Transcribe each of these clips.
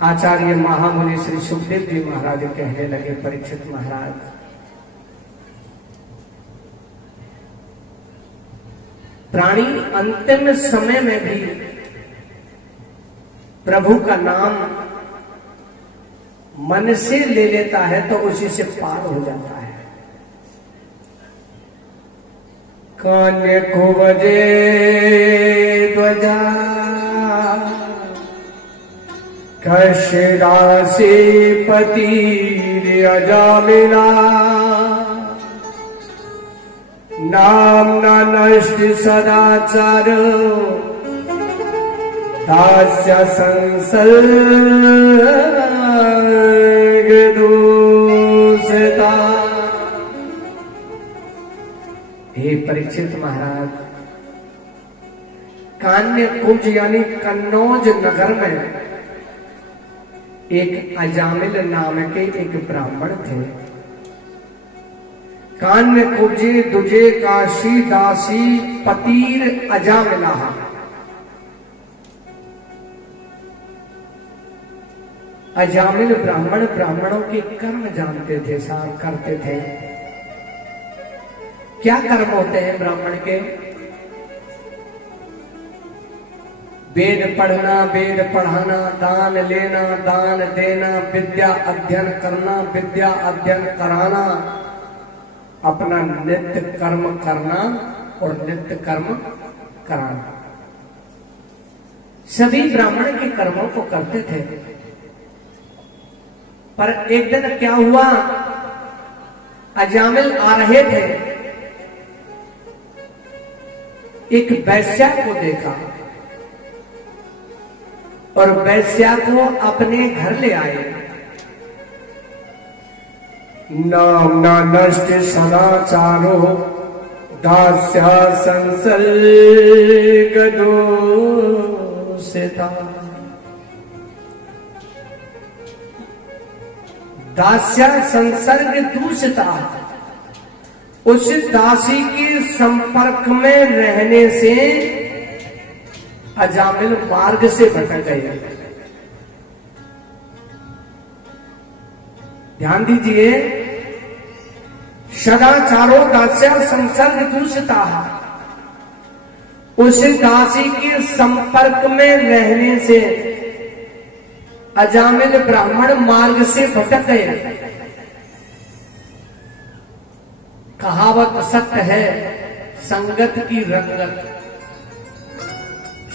आचार्य महामुनि श्री सुखदेव जी महाराज कहने लगे, परीक्षित महाराज, प्राणी अंतिम समय में भी प्रभु का नाम मन से ले लेता है तो उसी से पार हो जाता है। कान्य को बजे ध्वजा कशिरासी पति अजामिला, नाम न नष्ट सदाचार दास्य संसर्ग दूसता। हे परीक्षित महाराज, कान्य कुंज यानी कन्नौज नगर में एक अजामिल नाम के एक ब्राह्मण थे। कान्य कुब्जे दुजे काशी दासी पतीर अजामिला। अजामिल ब्राह्मण ब्राह्मणों के कर्म जानते थे, सार करते थे। क्या कर्म होते हैं ब्राह्मण के? वेद पढ़ना, वेद पढ़ाना, दान लेना, दान देना, विद्या अध्ययन करना, विद्या अध्ययन कराना, अपना नित्य कर्म करना और नित्य कर्म कराना। सभी ब्राह्मण के कर्मों को करते थे। पर एक दिन क्या हुआ, अजामिल आ रहे थे, एक वैश्या को देखा और वैश्या को अपने घर ले आए। नाम न नष्ट सदाचारो दास्या संसर्ग दोषिता। दास्या संसर्ग दूषिता, उस दासी के संपर्क में रहने से अजामिल मार्ग से भटक गए। ध्यान दीजिए, सदाचारो दास्या संसर्ग दूषिता, उस दासी के संपर्क में रहने से अजामिल ब्राह्मण मार्ग से भटक गए। कहावत सत्य है, संगत की रंगत,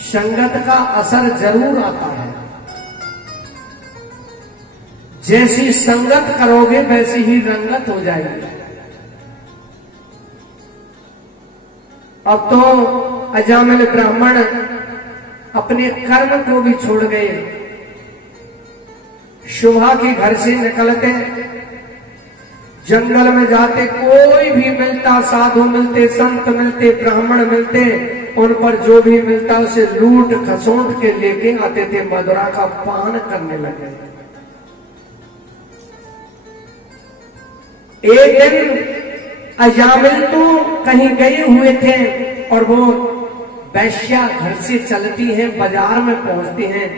संगत का असर जरूर आता है। जैसी संगत करोगे वैसी ही रंगत हो जाएगी। अब तो अजामिल ब्राह्मण अपने कर्म को भी छोड़ गए। शोभा के घर से निकलते, जंगल में जाते, कोई भी मिलता, साधु मिलते, संत मिलते, ब्राह्मण मिलते, उन पर जो भी मिलता उसे लूट खसोट के लेके आते थे, मदिरा का पान करने लगे। एक दिन अजामिल तो कहीं गए हुए थे और वो वैश्या घर से चलती है, बाजार में पहुंचती हैं,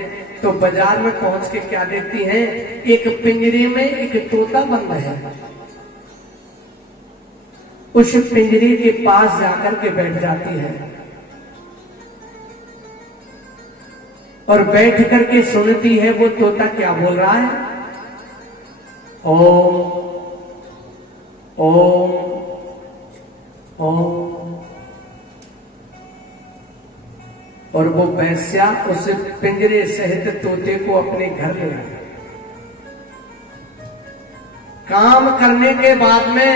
तो बाजार में पहुंच के क्या देखती हैं, एक पिंजरे में एक तोता बंद है। उस पिंजरे के पास जाकर के बैठ जाती है और बैठ करके सुनती है वो तोता क्या बोल रहा है। ओम ओम ओम। और वो वैश्या उस पिंजरे सहित तोते को अपने घर ले आई। काम करने के बाद में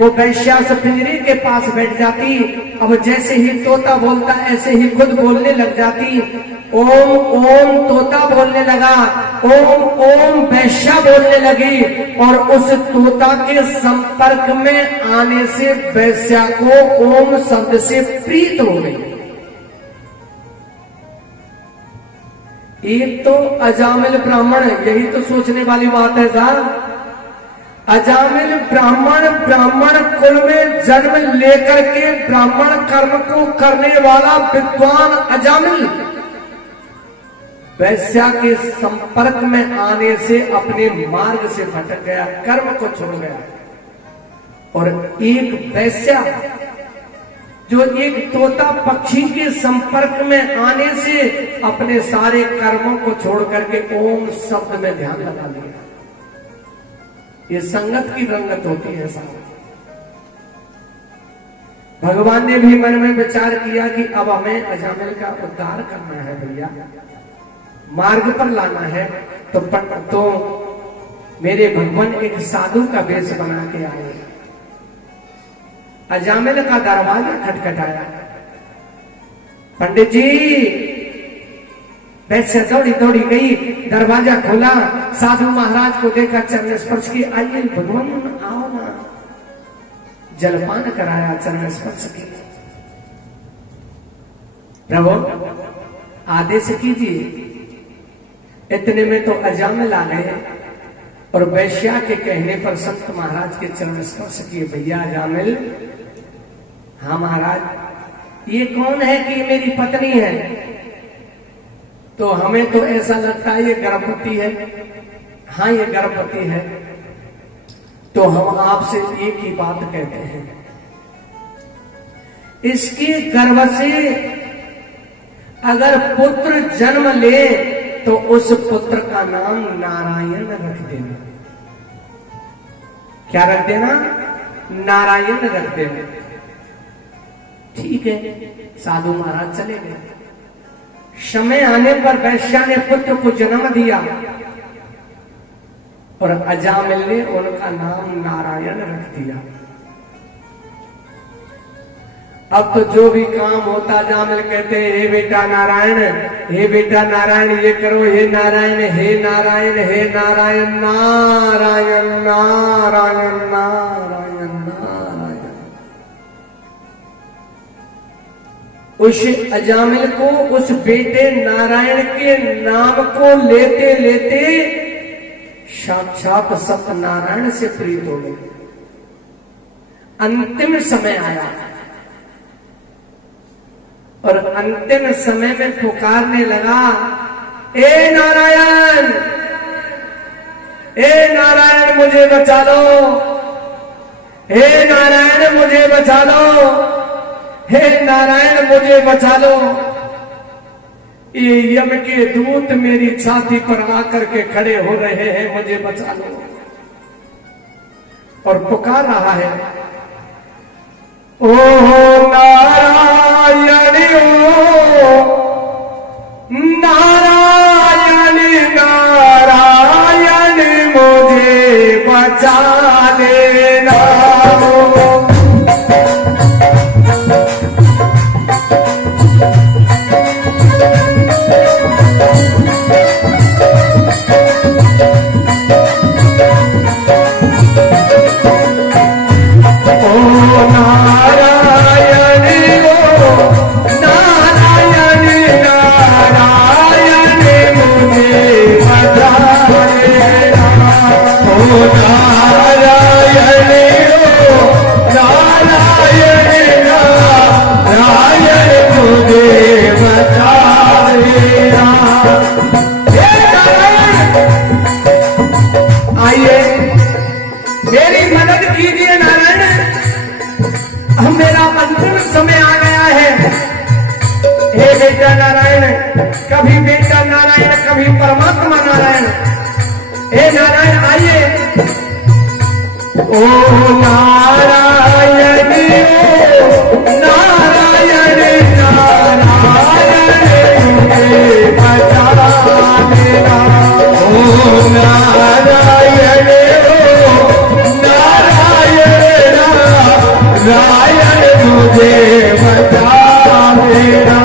वो वैश्या से पिंजरे के पास बैठ जाती। अब जैसे ही तोता बोलता ऐसे ही खुद बोलने लग जाती। ओम ओम तोता बोलने लगा, ओम ओम वैश्या बोलने लगी और उस तोता के संपर्क में आने से वैश्या को ओम शब्द से प्रीत हो गई। एक तो अजामिल ब्राह्मण, यही तो सोचने वाली बात है साहब। अजामिल ब्राह्मण, ब्राह्मण कुल में जन्म लेकर के ब्राह्मण कर्म को करने वाला विद्वान अजामिल, वैश्या के संपर्क में आने से अपने मार्ग से भटक गया, कर्म को छोड़ गया। और एक वैश्या जो एक तोता पक्षी के संपर्क में आने से अपने सारे कर्मों को छोड़ करके ओम शब्द में ध्यान लगा लिया। ये संगत की रंगत होती है साहब। भगवान ने भी मन में विचार किया कि अब हमें अजामिल का उद्धार करना है भैया, मार्ग पर लाना है। तो मेरे भगवान एक साधु का वेश बना के आए। अजामिल का दरवाजा खटखटाया। पंडित जी, वैसे दौड़ी दौड़ी गई, दरवाजा खोला, साधु महाराज को देखा, चरण स्पर्श की, आइए भगवान आओ ना। जलपान कराया, चरण स्पर्श की। प्रभु आदेश कीजिए। इतने में तो अजामिल आ गए और वैश्या के कहने पर संत महाराज के चरण स्पर्श किए। भैया अजामिल, हाँ महाराज, ये कौन है कि मेरी पत्नी है? तो हमें तो ऐसा लगता है ये गर्भवती है। हाँ ये गर्भवती है। तो हम आपसे एक ही बात कहते हैं, इसके गर्भ से अगर पुत्र जन्म ले तो उस पुत्र का नाम नारायण रख देना। क्या रख देना? नारायण रख देना। ठीक है, साधु महाराज चले गए। समय आने पर वैश्या ने पुत्र को जन्म दिया और अजामिल ने उनका नाम नारायण रख दिया। अब तो जो भी काम होता अजामिल कहते हैं, हे बेटा नारायण, हे बेटा नारायण, ये करो, हे नारायण, हे नारायण, हे नारायण, नारायण नारायण नारायण नारायण। उस अजामिल को उस बेटे नारायण के नाम को लेते लेते साक्षात सत्यनारायण से प्रीत हो गई। अंतिम समय आया और अंतिम समय में पुकारने लगा, ए नारायण, ए नारायण मुझे बचा लो, हे नारायण मुझे बचा लो, हे नारायण मुझे बचा लो। ये यम के दूत मेरी छाती पर आकर के खड़े हो रहे हैं, मुझे बचा लो। और पुकार रहा है, ओहो नारायण, नारायण नारायण मुझे बचा लेना। कभी बेटा नारायण, कभी परमात्मा नारायण। हे नारायण आइए। ओ नारायण, नारायण नारायण मुझे बचा लेना। ओ नारायण, नारायण नारायण मुझे बचा लेना।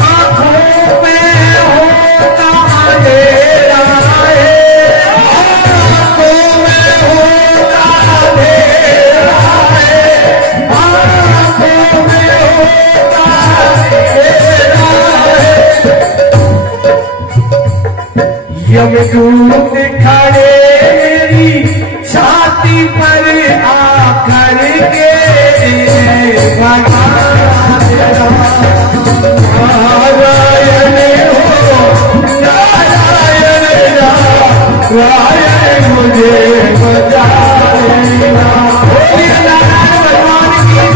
आंखों में होता अंधेरा दूत खड़े मेरी छाती पर आकर के बना तेरा नारायण हो नारायण नारायण मुझे बचा लेना। नारायण भगवान की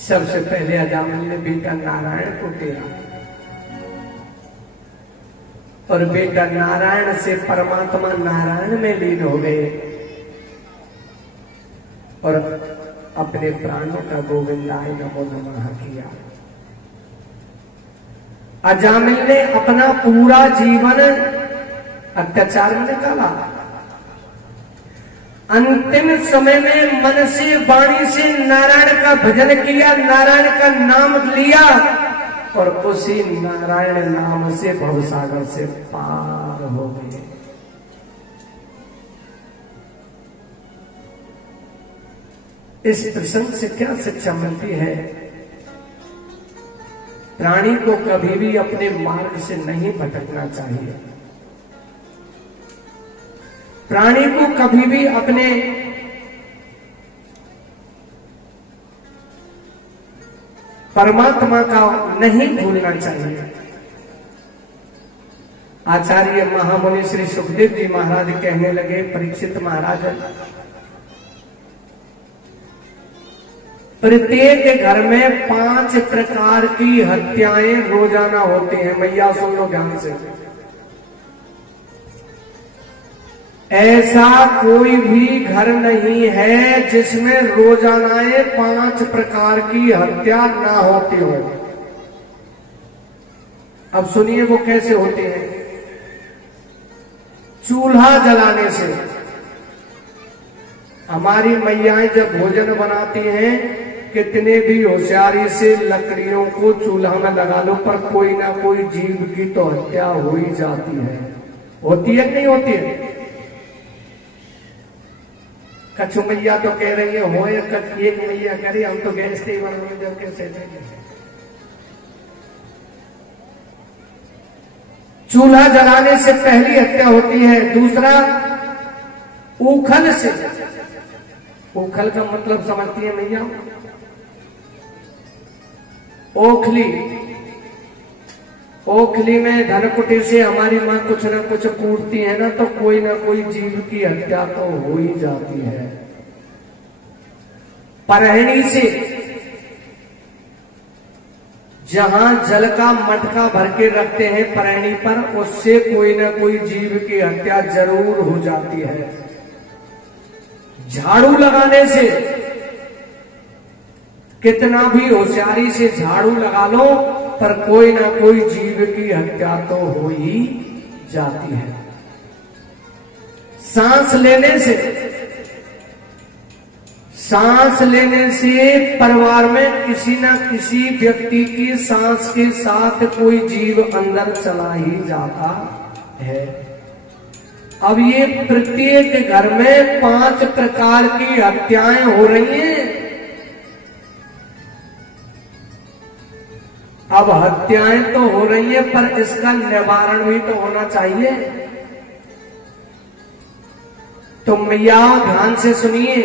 सबसे पहले अजामिल ने बेटा नारायण को टेरा और बेटा नारायण से परमात्मा नारायण में लीन हो गए और अपने प्राणों का गोविंदाय नमो नमः किया। अजामिल ने अपना पूरा जीवन अत्याचार में निकाला। अंतिम समय में मन से वाणी से नारायण का भजन किया, नारायण का नाम लिया और उसी नारायण नाम से भवसागर से पार हो गए। इस प्रसंग से क्या शिक्षा मिलती है? प्राणी को कभी भी अपने मार्ग से नहीं भटकना चाहिए। प्राणी को कभी भी अपने परमात्मा का नहीं भूलना चाहिए। आचार्य महामुनि श्री सुखदेव जी महाराज कहने लगे, परीक्षित महाराज, प्रत्येक घर में 5 प्रकार की हत्याएं रोजाना होती हैं। मैया सुन लो ध्यान से। ऐसा कोई भी घर नहीं है जिसमें रोजानाएं 5 प्रकार की हत्या ना होती हो। अब सुनिए वो कैसे होती है। चूल्हा जलाने से। हमारी मैयाएं जब भोजन बनाती हैं, कितने भी होशियारी से लकड़ियों को चूल्हा में लगा लो, पर कोई ना कोई जीव की तो हत्या हो ही जाती है। होती है नहीं होती है? कछु मैया तो कह रही है हो, एक मैया कह रही हम तो गैस से ही बनाए जब कैसे। चूल्हा जलाने से पहली हत्या होती है। दूसरा, ऊखल से। ऊखल का मतलब समझती है मैया? ओखली। ओखली में धनकुटी से हमारी माँ कुछ न कुछ कूटती है ना, तो कोई ना कोई जीव की हत्या तो हो ही जाती है। परहणी से जहां जल का मटका भर के रखते हैं परहणी पर, उससे कोई ना कोई जीव की हत्या जरूर हो जाती है। झाड़ू लगाने से, कितना भी होशियारी से झाड़ू लगा लो, पर कोई ना कोई जीव की हत्या तो हो ही जाती है। सांस लेने से परिवार में किसी न किसी व्यक्ति की सांस के साथ कोई जीव अंदर चला ही जाता है। अब ये प्रत्येक घर में 5 प्रकार की हत्याएं हो रही हैं। अब हत्याएं तो हो रही है, पर इसका निवारण भी तो होना चाहिए। तो मैया ध्यान से सुनिए,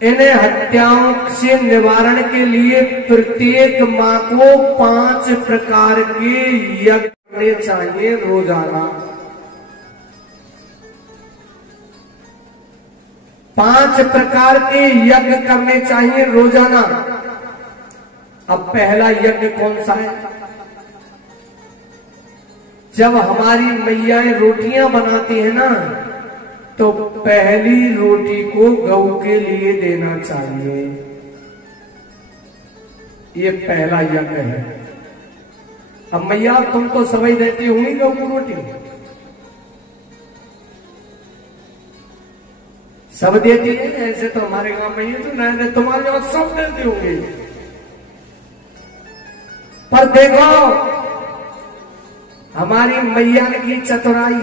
इन्हें हत्याओं से निवारण के लिए प्रत्येक मां को 5 प्रकार के यज्ञ करने चाहिए रोजाना। 5 प्रकार के यज्ञ करने चाहिए रोजाना। अब पहला यज्ञ कौन सा है? जब हमारी मैयाएं रोटियां बनाती है ना, तो पहली रोटी को गऊ के लिए देना चाहिए। ये पहला यज्ञ है। अब मैया तुम तो सभी देती होंगी गऊ को रोटी, सब देती है। ऐसे तो हमारे गांव में ये तो नहीं, तुम्हारे यहां सब देती होंगी। पर देखो हमारी मैया की चतुराई,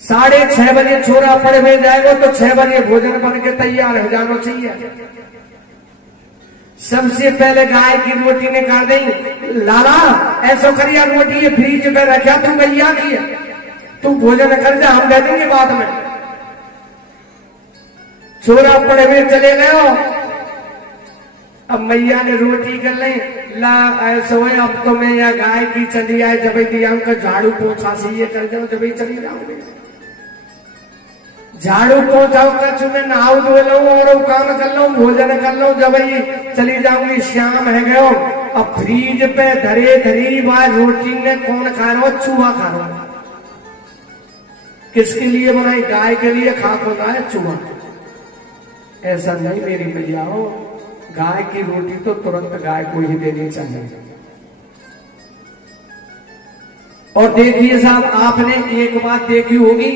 6:30 बजे छोरा पड़े हुए जाएगा तो 6 बजे भोजन बन के तैयार हो जाना चाहिए। सबसे पहले गाय की रोटी निकाल देंगे। लाला ऐसा करिया, रोटी ये फ्रिज में रखा, तू मैया की है, तू भोजन कर जा, हम दे देंगे बाद में। छोरा पड़े हुए चले गए, अब मैया ने रोटी कर ले, ला ऐसा हो, अब तो मैं या गाय की चली आए, जब दिया उनका झाड़ू पोछा से ये कर जाओ, जब चली जाऊंगी झाड़ू पोछाओ कर चुने, नहाऊ धो लो और काम कर लो, भोजन कर लो, जब चली जाऊंगी। शाम है गयो, अब फ्रीज पे धरी बार रोटी ने कौन खा रहा हो? चूहा खा रहा हो। किसके लिए बनाई? गाय के लिए खा होता है चूहा। ऐसा नहीं मेरी मैया हो, गाय की रोटी तो तुरंत गाय को ही देनी चाहिए। और देखिए साहब, आपने एक बात देखी होगी,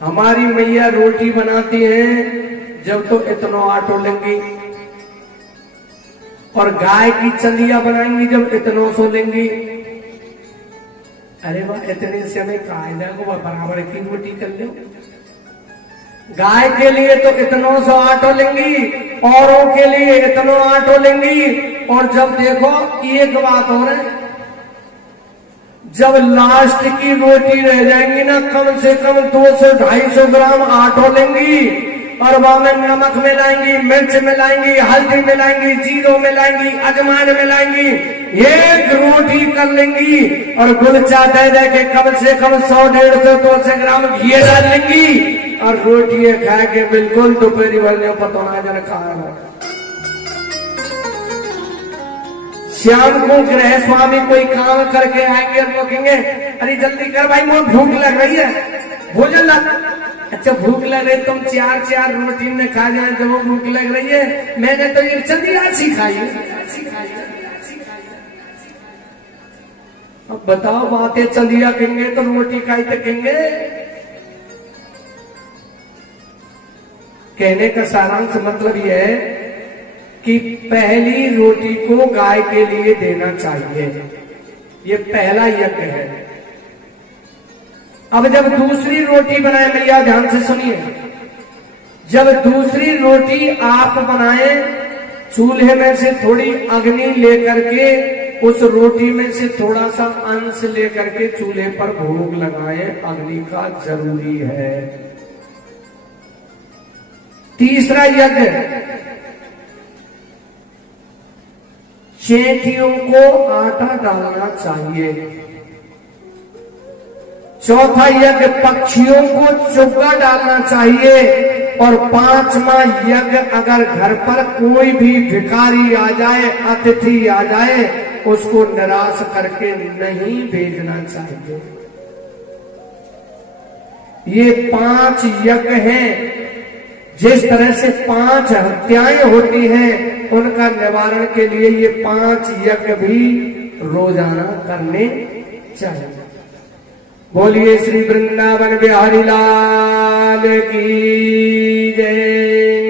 हमारी मैया रोटी बनाती हैं जब तो इतना आटो लेंगी, और गाय की चंदिया बनाएंगी जब इतनों सो लेंगी। अरे वाह, इतने से हमें कायदा को बराबर की रोटी कर लो। गाय के लिए तो इतनों सौ आटो लेंगी, औरों के लिए इतनों आटो लेंगी। और जब देखो एक बात हो रही, जब लास्ट की रोटी रह जाएंगी ना, कम से कम 200-250 ग्राम आटो लेंगी, और वहां में नमक मिलाएंगी, मिर्च मिलाएंगी, हल्दी मिलाएंगी, जीरो मिलाएंगी, अजवाइन मिलाएंगी, एक रोटी कर लेंगी। और गुलचा दे दे के कम से कम 100-150-200 ग्राम घी डाल लेंगी, और रोटी खा के बिल्कुल दोपहरी वाले पतोना जन खाया। शाम को गृह स्वामी कोई काम करके आएंगे और रोकेंगे, अरे जल्दी कर भाई, मुझे भूख लग रही है, भोजन ला। अच्छा भूख लग रही, तुम 4 रोटी ने खा जाए जब वो भूख लग रही है। मैंने तो ये चंदिया सी खाई। अब बताओ, बातें चंदिया कहेंगे तो रोटी खाई तो कहेंगे। कहने का सारांश मतलब यह है कि पहली रोटी को गाय के लिए देना चाहिए। ये पहला यज्ञ है। अब जब दूसरी रोटी बनाए, मैया ध्यान से सुनिए, जब दूसरी रोटी आप बनाए, चूल्हे में से थोड़ी अग्नि लेकर के उस रोटी में से थोड़ा सा अंश लेकर के चूल्हे पर भोग लगाए, अग्नि का जरूरी है। तीसरा यज्ञ, चेटियों को आटा डालना चाहिए। चौथा यज्ञ पक्षियों को चुग्गा डालना चाहिए। और 5वां यज्ञ अगर घर पर कोई भी भिखारी आ जाए, अतिथि आ जाए, उसको निराश करके नहीं भेजना चाहिए। ये 5 यज्ञ हैं। जिस तरह से 5 हत्याएं होती हैं, उनका निवारण के लिए ये 5 यज्ञ भी रोजाना करने चाहिए। बोलिए श्री वृंदावन बिहारी लाल की जय।